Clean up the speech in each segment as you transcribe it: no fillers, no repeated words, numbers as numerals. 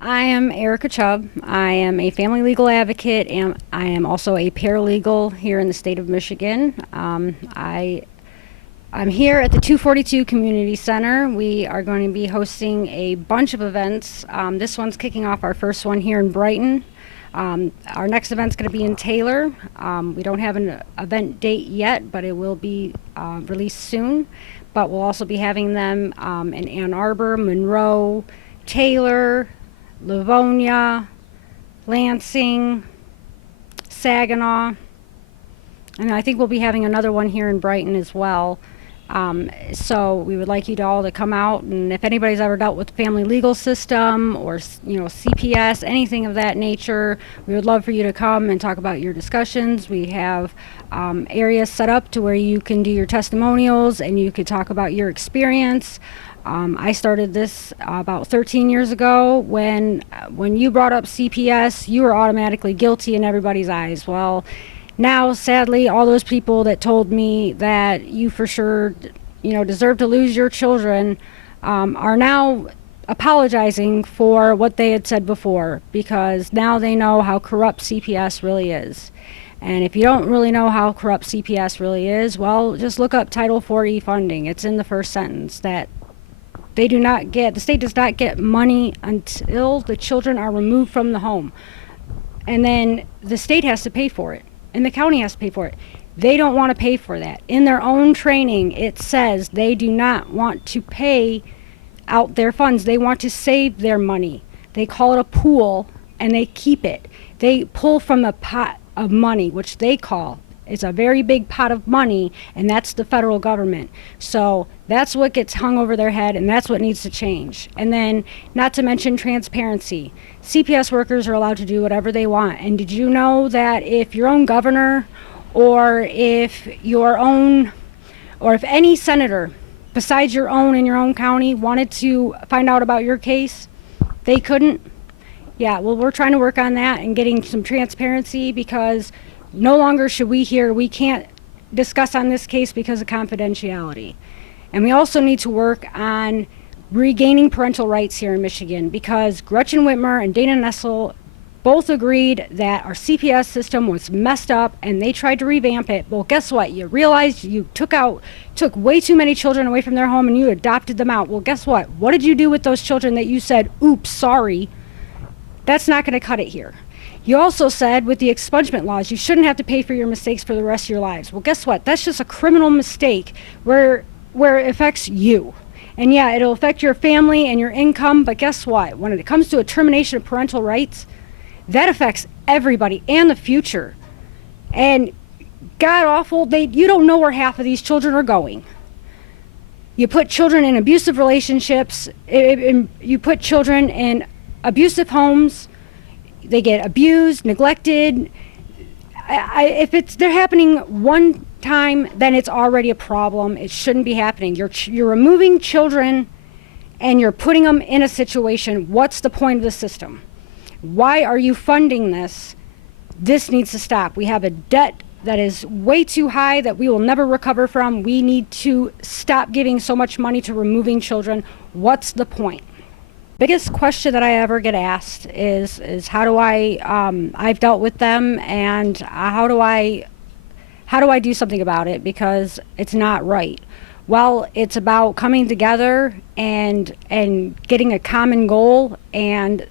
I am Erica Chubb. I am a family legal advocate and I am also a paralegal here in the state of Michigan. I'm here at the 242 Community Center. We are going to be hosting a bunch of events. This one's kicking off our first one here in Brighton. Our next event's going to be in Taylor. We don't have an event date yet, but it will be released soon. But we'll also be having them in Ann Arbor, Monroe, Taylor, Livonia, Lansing, Saginaw, and I think we'll be having another one here in Brighton as well. So we would like you to all to come out, and if anybody's ever dealt with the family legal system or CPS, anything of that nature, we would love for you to come and talk about your discussions. We have areas set up to where you can do your testimonials and you could talk about your experience. I started this about 13 years ago. When you brought up CPS, you were automatically guilty in everybody's eyes. Well, now, sadly, all those people that told me that you for sure, deserve to lose your children, are now apologizing for what they had said before, because now they know how corrupt CPS really is. And if you don't really know how corrupt CPS really is, well, just look up Title 4E funding. It's in the first sentence that the state does not get money until the children are removed from the home. And then the state has to pay for it, and the county has to pay for it. They don't want to pay for that. In their own training, it says they do not want to pay out their funds. They want to save their money. They call it a pool, and they keep it. They pull from a pot of money, which they call, it's a very big pot of money, and that's the federal government. So that's what gets hung over their head, and that's what needs to change. And then, not to mention transparency. CPS workers are allowed to do whatever they want. And did you know that if your own governor or if any senator besides your own in your own county wanted to find out about your case, they couldn't? Yeah, well, we're trying to work on that and getting some transparency, because no longer should we can't discuss on this case because of confidentiality. And we also need to work on regaining parental rights here in Michigan, because Gretchen Whitmer and Dana Nessel both agreed that our CPS system was messed up and they tried to revamp it. Well, guess what? You realized you took way too many children away from their home and you adopted them out. Well, guess what? What did you do with those children that you said, oops, sorry? That's not going to cut it here. You also said with the expungement laws, you shouldn't have to pay for your mistakes for the rest of your lives. Well, guess what? That's just a criminal mistake where it affects you. And yeah, it'll affect your family and your income, but guess what? When it comes to a termination of parental rights, that affects everybody and the future. And God awful, you don't know where half of these children are going. You put children in abusive relationships, you put children in abusive homes, they get abused, neglected. If they're happening one time, then it's already a problem. It shouldn't be happening. You're removing children and you're putting them in a situation. What's the point of the system? Why are you funding this? This needs to stop. We have a debt that is way too high that we will never recover from. We need to stop giving so much money to removing children. What's the point? Biggest question that I ever get asked is how do I've dealt with them, and how do I do something about it, because it's not right. Well, it's about coming together and getting a common goal and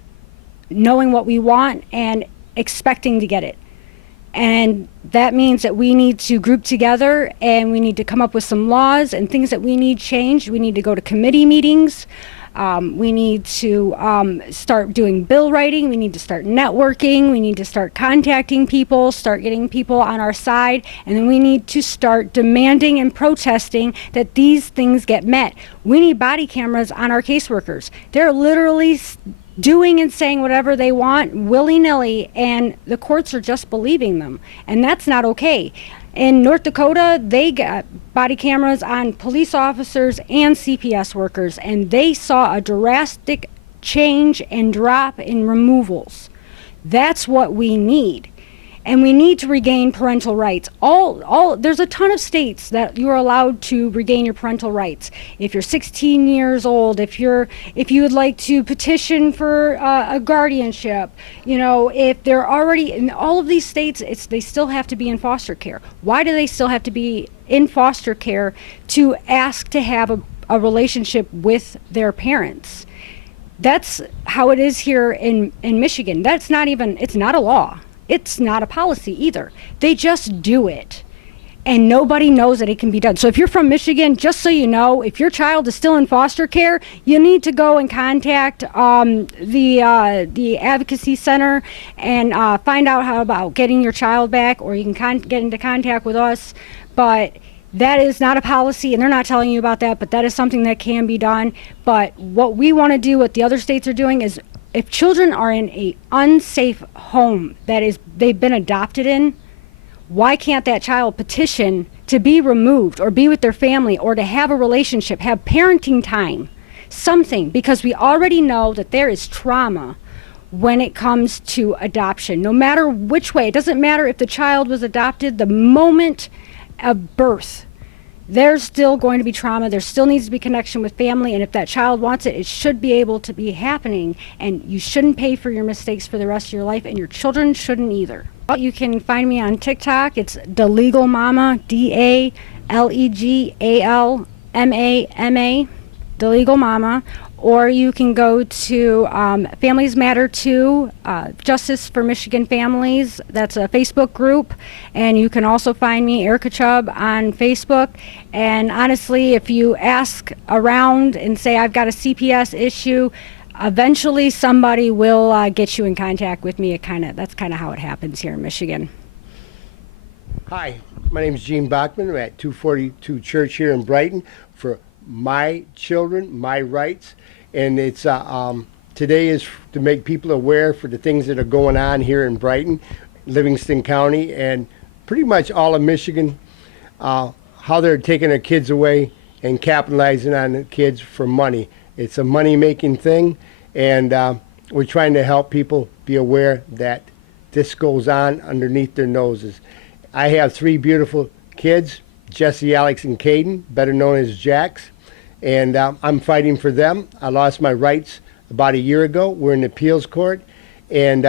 knowing what we want and expecting to get it. And that means that we need to group together and we need to come up with some laws and things that we need changed. We need to go to committee meetings. We need to start doing bill writing. We need to start networking. We need to start contacting people, start getting people on our side. And then we need to start demanding and protesting that these things get met. We need body cameras on our caseworkers. They're literally doing and saying whatever they want willy-nilly, and the courts are just believing them. And that's not okay. In North Dakota, they got body cameras on police officers and CPS workers, and they saw a drastic change and drop in removals. That's what we need. And we need to regain parental rights. There's a ton of states that you are allowed to regain your parental rights. If you're 16 years old, if you would like to petition for a guardianship, if they're already in all of these states, they still have to be in foster care. Why do they still have to be in foster care to ask to have a relationship with their parents? That's how it is here in Michigan. It's not a law. It's not a policy either. They just do it. And nobody knows that it can be done. So if you're from Michigan, just so you know, if your child is still in foster care, you need to go and contact the advocacy center and find out how about getting your child back, or you can get into contact with us. But that is not a policy, and they're not telling you about that, but that is something that can be done. But what we want to do, what the other states are doing, is if children are in a unsafe home they've been adopted in, why can't that child petition to be removed or be with their family or to have a relationship, have parenting time, something? Because we already know that there is trauma when it comes to adoption, no matter which way. It doesn't matter if the child was adopted the moment of birth. There's still going to be trauma. There still needs to be connection with family, and if that child wants it, it should be able to be happening, and you shouldn't pay for your mistakes for the rest of your life, and your children shouldn't either. You can find me on TikTok. It's DaLegalMama, DaLegalMama, DaLegalMama. Or you can go to Families Matter Too, Justice for Michigan Families. That's a Facebook group. And you can also find me, Erica Chubb, on Facebook. And honestly, if you ask around and say, I've got a CPS issue, eventually somebody will get you in contact with me. That's kind of how it happens here in Michigan. Hi, my name is Gene Bachman. I'm at 242 Church here in Brighton for My Children, My Rights. And it's today is to make people aware for the things that are going on here in Brighton, Livingston County, and pretty much all of Michigan, how they're taking their kids away and capitalizing on the kids for money. It's a money-making thing, and we're trying to help people be aware that this goes on underneath their noses. I have 3 beautiful kids, Jesse, Alex, and Caden, better known as Jax. And I'm fighting for them. I lost my rights about a year ago. We're in the appeals court, and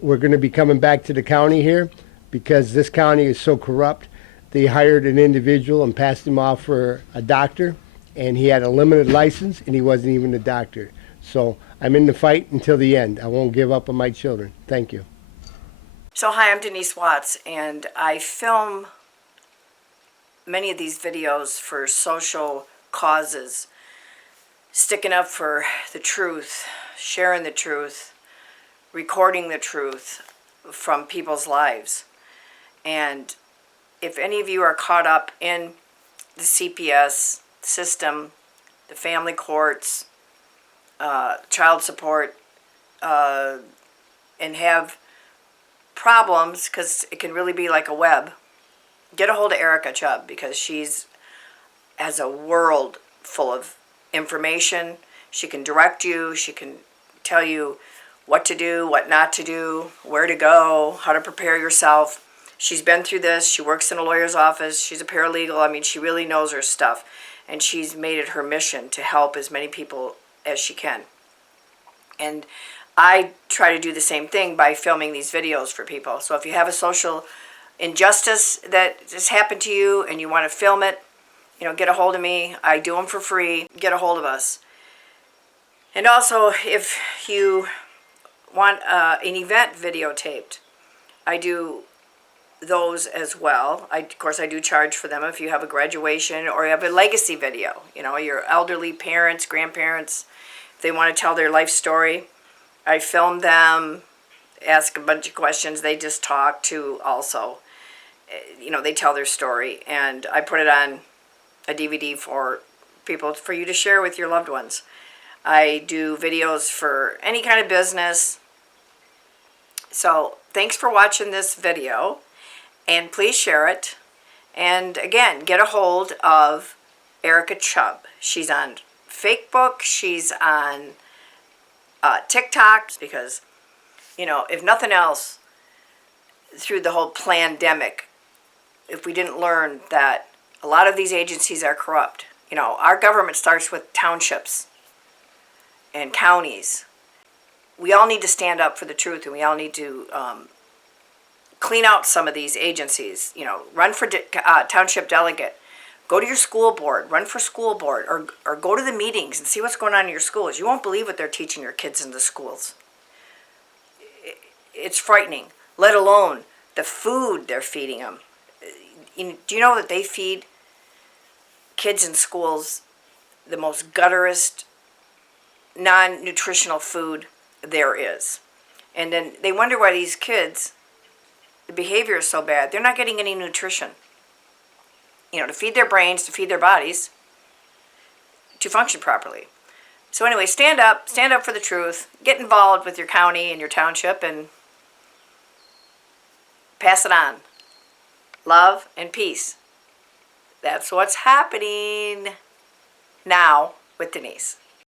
we're going to be coming back to the county here because this county is so corrupt. They hired an individual and passed him off for a doctor, and he had a limited license, and he wasn't even a doctor. So I'm in the fight until the end. I won't give up on my children. Thank you. So hi, I'm Denise Watts, and I film many of these videos for social causes, sticking up for the truth, sharing the truth, recording the truth from people's lives. And if any of you are caught up in the CPS system, the family courts, child support, and have problems, because it can really be like a web, get a hold of Erica Chubb, because she's has a world full of information. She can direct you. She can tell you what to do, what not to do, where to go, how to prepare yourself. She's been through this. She works in a lawyer's office. She's a paralegal. I mean, she really knows her stuff. And she's made it her mission to help as many people as she can. And I try to do the same thing by filming these videos for people. So if you have a social injustice that has happened to you and you want to film it, get a hold of me. I do them for free. Get a hold of us. And also, if you want an event videotaped, I do those as well. Of course, I do charge for them if you have a graduation or you have a legacy video. Your elderly parents, grandparents, if they want to tell their life story, I film them, ask a bunch of questions. They just talk to also. They tell their story, and I put it on a DVD for people, for you to share with your loved ones. I do videos for any kind of business. So thanks for watching this video, and please share it. And again, get a hold of Erica Chubb. She's on Facebook. She's on TikTok, because, if nothing else, through the whole pandemic if we didn't learn that a lot of these agencies are corrupt. You know, our government starts with townships and counties. We all need to stand up for the truth, and we all need to clean out some of these agencies. You know, run for township delegate, go to your school board, run for school board, or go to the meetings and see what's going on in your schools. You won't believe what they're teaching your kids in the schools. It's frightening, let alone the food they're feeding them. Do you know that they feed kids in schools the most gutterest, non-nutritional food there is? And then they wonder why these kids, the behavior is so bad. They're not getting any nutrition. You know, to feed their brains, to feed their bodies, to function properly. So anyway, stand up for the truth, get involved with your county and your township, and pass it on. Love and peace. That's what's happening now with Denise.